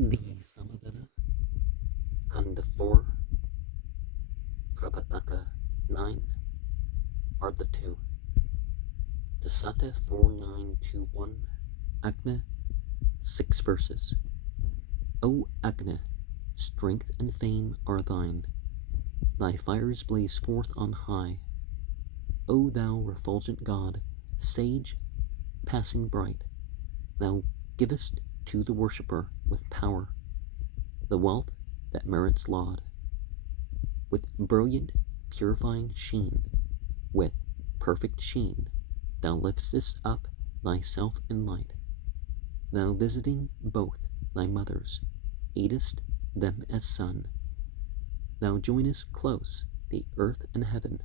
The Samaveda, Kanda 4, Prapathaka 9, Ardha 2, Dasata 4921, Agna, 6 verses. O Agna, strength and fame are thine. Thy fires blaze forth on high. O thou refulgent god, sage, passing bright, thou givest to the worshipper with power the wealth that merits laud. With brilliant, purifying sheen, with perfect sheen, thou liftest up thyself in light. Thou visiting both thy mothers, aidest them as sun. Thou joinest close the earth and heaven,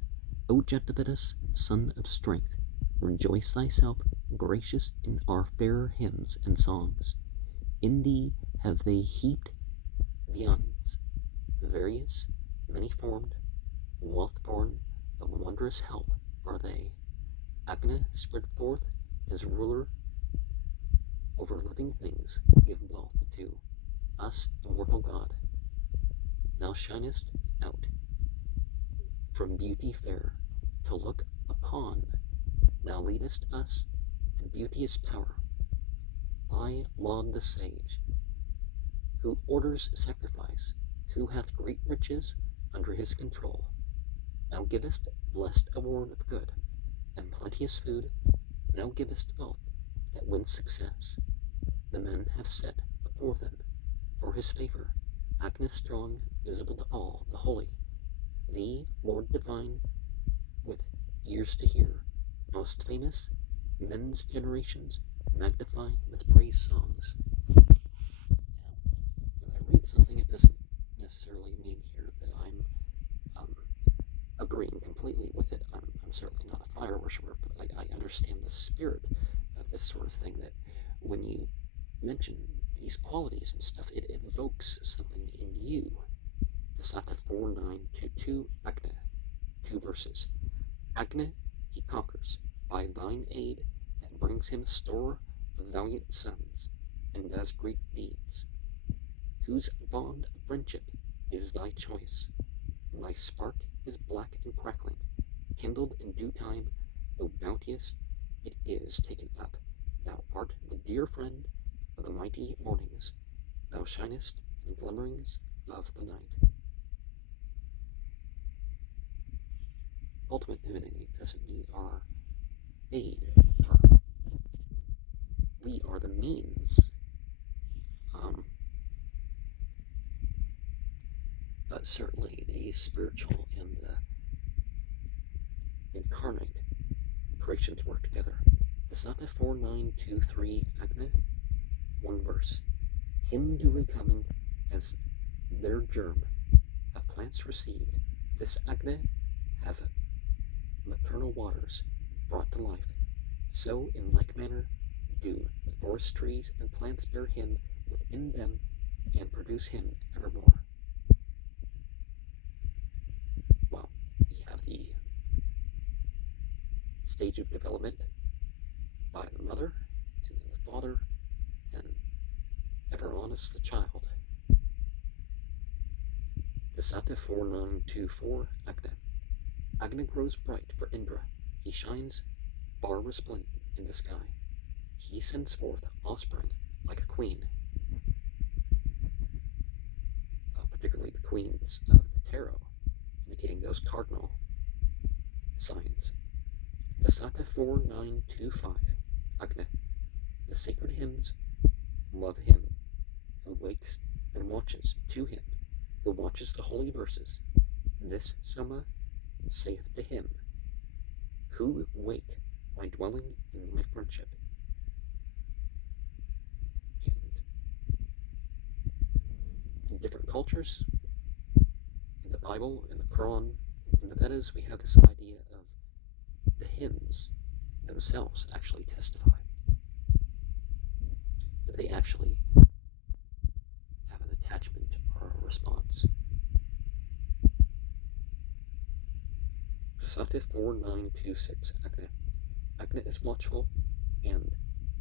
O Jatavedas, son of strength, rejoice thyself, gracious in our fairer hymns and songs. In thee have they heaped viands, various, many-formed, wealth-born, of wondrous help are they. Agna spread forth as ruler over living things, give wealth to us, immortal God. Thou shinest out from beauty fair to look upon. Thou leadest us to beauteous power. I laud the sage, who orders sacrifice, who hath great riches under his control. Thou givest blessed award of good, and plenteous food. Thou givest wealth that wins success. The men have set before them, for his favor, Agna strong, visible to all, the holy. Thee, Lord divine, with ears to hear, most famous, men's generations magnify with praise songs. Now, when I read something, it doesn't necessarily mean here that I'm agreeing completely with it. I'm certainly not a fire worshiper, but I understand the spirit of this sort of thing, that when you mention these qualities and stuff, it evokes something in you. Dasata 4922, Agna, 2 verses. Agna he conquers by thine aid that brings him store of valiant sons and does great deeds, whose bond of friendship is thy choice. Thy spark is black and crackling, kindled in due time, O bounteous, it is taken up. Thou art the dear friend of the mighty mornings, thou shinest in glimmerings of the night. Ultimate divinity doesn't need our aid. We are the means. But certainly the spiritual and the incarnate creations work together. Dasata 4923, Agna, 1 verse. Him duly coming as their germ have plants received. This Agna have maternal waters brought to life. So in like manner do the forest trees and plants bear him within them and produce him evermore. Well, we have the stage of development by the mother, and then the father, and ever on is the child. Dasata 4924, Agna. Agna grows bright for Indra. He shines far resplendent in the sky. He sends forth offspring like a queen, particularly the queens of the tarot, indicating those cardinal signs. Dasata 4925, Agna. The sacred hymns love him who wakes and watches to him, who watches the holy verses. This Soma saith to him, who wake my dwelling in my friendship. And in different cultures, in the Bible, in the Quran, in the Vedas, we have this idea of the hymns themselves actually testify, that they actually have an attachment or a response. Dasata 4926, Agna. Agna is watchful, and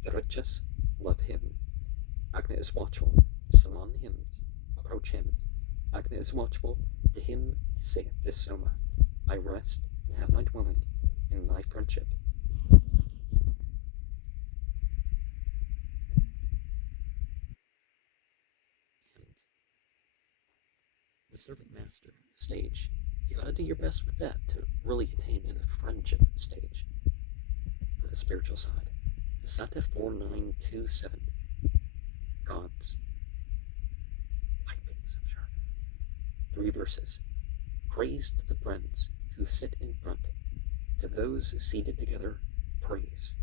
the Rachas love him. Agna is watchful, Saman hymns, approach him. Agna is watchful, to him saith this Soma, I rest and have my dwelling in thy friendship. And the servant master stage, you gotta do your best with that to really attain to the friendship stage for the spiritual side. The Sata 4927, gods, like pigs, I'm sure. 3 verses. Praise to the friends who sit in front, to those seated together, praise.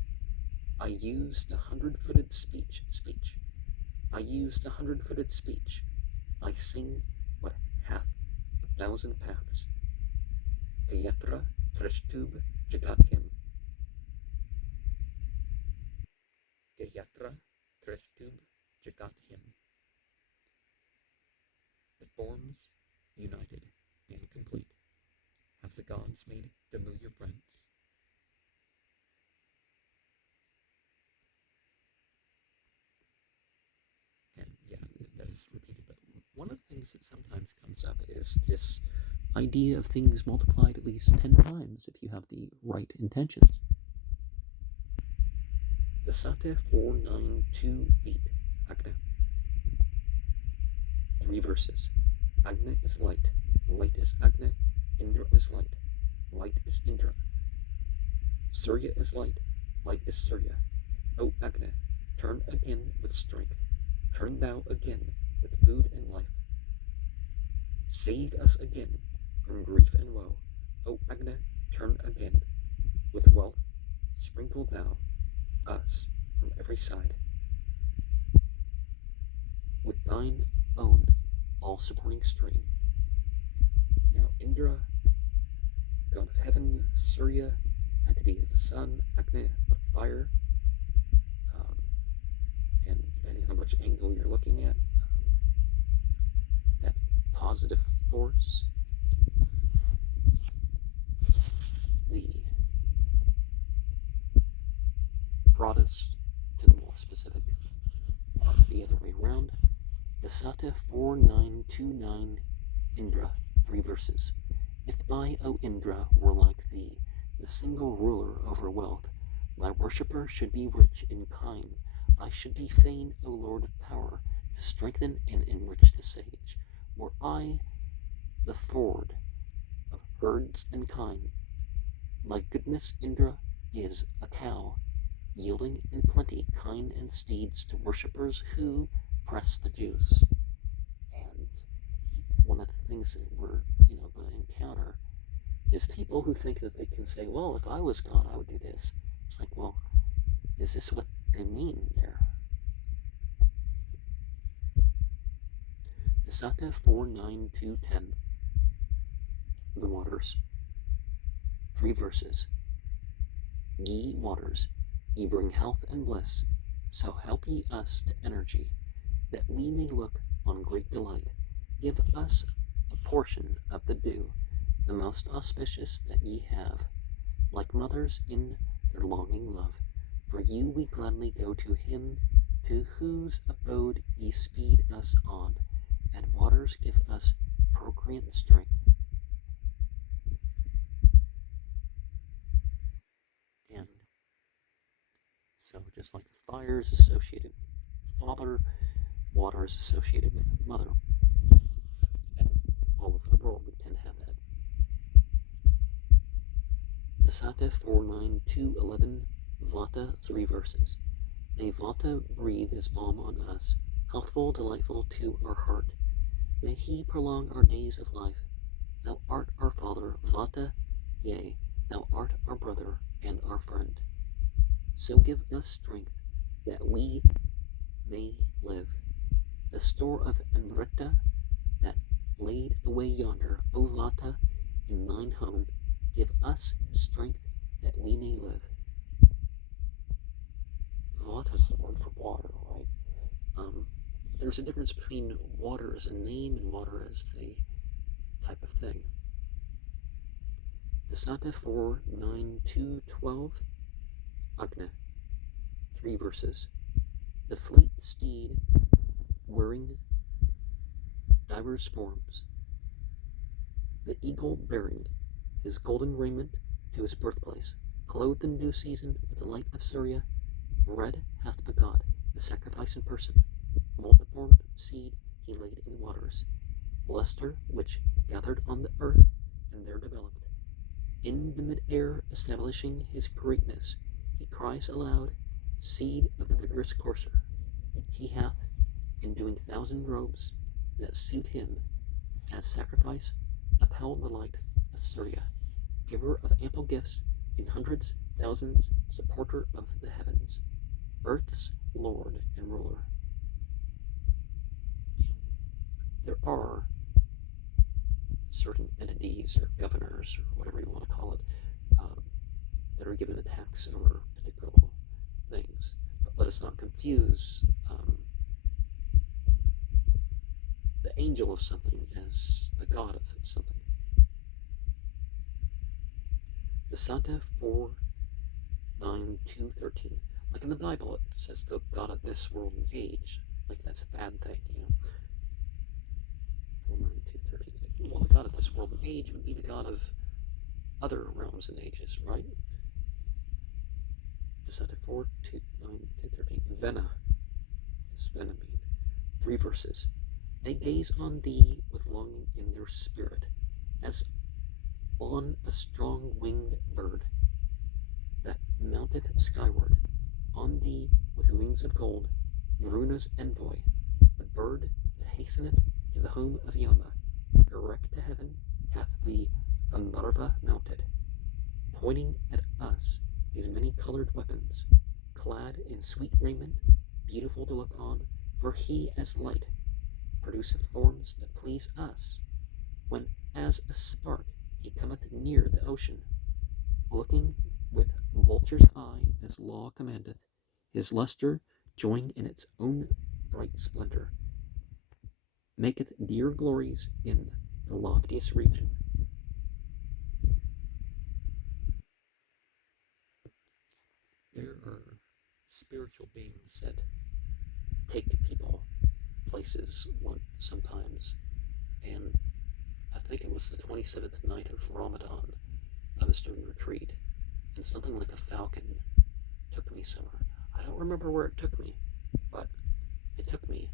I use the 100-footed speech. I use the 100-footed speech. I sing what hath 1,000 paths. Gayatra Trishtub Jagathim. Gayatra Trishtub Jagathim. The forms united and complete. Have the gods made familiar friends? And yeah, that is repeated, but one of the things that sometimes comes up is this idea of things multiplied at least 10 times if you have the right intentions. The Sata 4928, Agna. 3 verses. Agna is light. Light is Agna. Indra is light. Light is Indra. Surya is light. Light is Surya. O Agna, turn again with strength. Turn thou again with food and life. Save us again from grief and woe. O Agna, turn again with wealth. Sprinkle thou us from every side with thine own all-supporting stream. Now Indra, god of heaven, Surya, entity of the sun, Agni of fire, and depending on which angle you're looking at, that positive force, the broadest to the more specific, the other way around. The Sata 4929, Indra, 3 verses. If I, O Indra, were like thee, the single ruler over wealth, thy worshipper should be rich in kine. I should be fain, O Lord of power, to strengthen and enrich the sage. Were I the ford of herds and kine, my goodness, Indra, is a cow, yielding in plenty kine and steeds to worshippers who press the juice. And one of the things that we're going to encounter is people who think that they can say, well, if I was God, I would do this. It's like, well, is this what they mean there? The Sata 49210, the waters, 3 verses. Ye waters, ye bring health and bliss, so help ye us to energy, that we may look on great delight. Give us a portion of the dew, the most auspicious that ye have, like mothers in their longing love. For you we gladly go to him, to whose abode ye speed us on, and waters give us procreant strength. And so just like fire is associated with father, water is associated with mother. And all over the world we tend to have that. The Sata 49211, Vata, 3 verses. May Vata breathe his balm on us, healthful, delightful to our heart. May he prolong our days of life. Thou art our father, Vata, yea, thou art our brother and our friend. So give us strength, that we may live. The store of Amrita that laid away yonder, O Vata, in thine home, give us strength, that we may live. Vata is the word for water, right? There's a difference between water as a name and water as the type of thing. The Sata 49212, Agna, 3 verses. The fleet steed wearing divers forms, the eagle bearing his golden raiment to his birthplace, clothed in due season with the light of Surya, red hath begot the sacrifice in person, multiform seed he laid in waters, luster which gathered on the earth and there developed. In the mid-air establishing his greatness, he cries aloud, seed of the vigorous courser. He hath, in doing 1,000 robes that suit him as sacrifice, upheld the light of Surya, giver of ample gifts in hundreds, thousands, supporter of the heavens, earth's lord and ruler. There are certain entities or governors or whatever you want to call it that are given attacks over particular things. But let us not confuse the angel of something as the god of something. The Santa 4:9-13. Like in the Bible, it says the god of this world and age. Like that's a bad thing, 4:9-13. Well, the god of this world and age would be the god of other realms and ages, right? The Santa 4:9-13. Vena. It's Vena mean. 3 verses. They gaze on thee with longing in their spirit, as on a strong-winged bird that mounted skyward, on thee with wings of gold, Varuna's envoy, the bird that hasteneth to the home of Yama, erect to heaven hath the Gandharva mounted, pointing at us his many-colored weapons, clad in sweet raiment, beautiful to look on, for he as light produceth forms that please us, when as a spark he cometh near the ocean, looking with vulture's eye as law commandeth, his lustre joined in its own bright splendor, maketh dear glories in the loftiest region. There are spiritual beings that take people places sometimes, and I think it was the 27th night of Ramadan. I was doing retreat, and something like a falcon took me somewhere. I don't remember where it took me, but it took me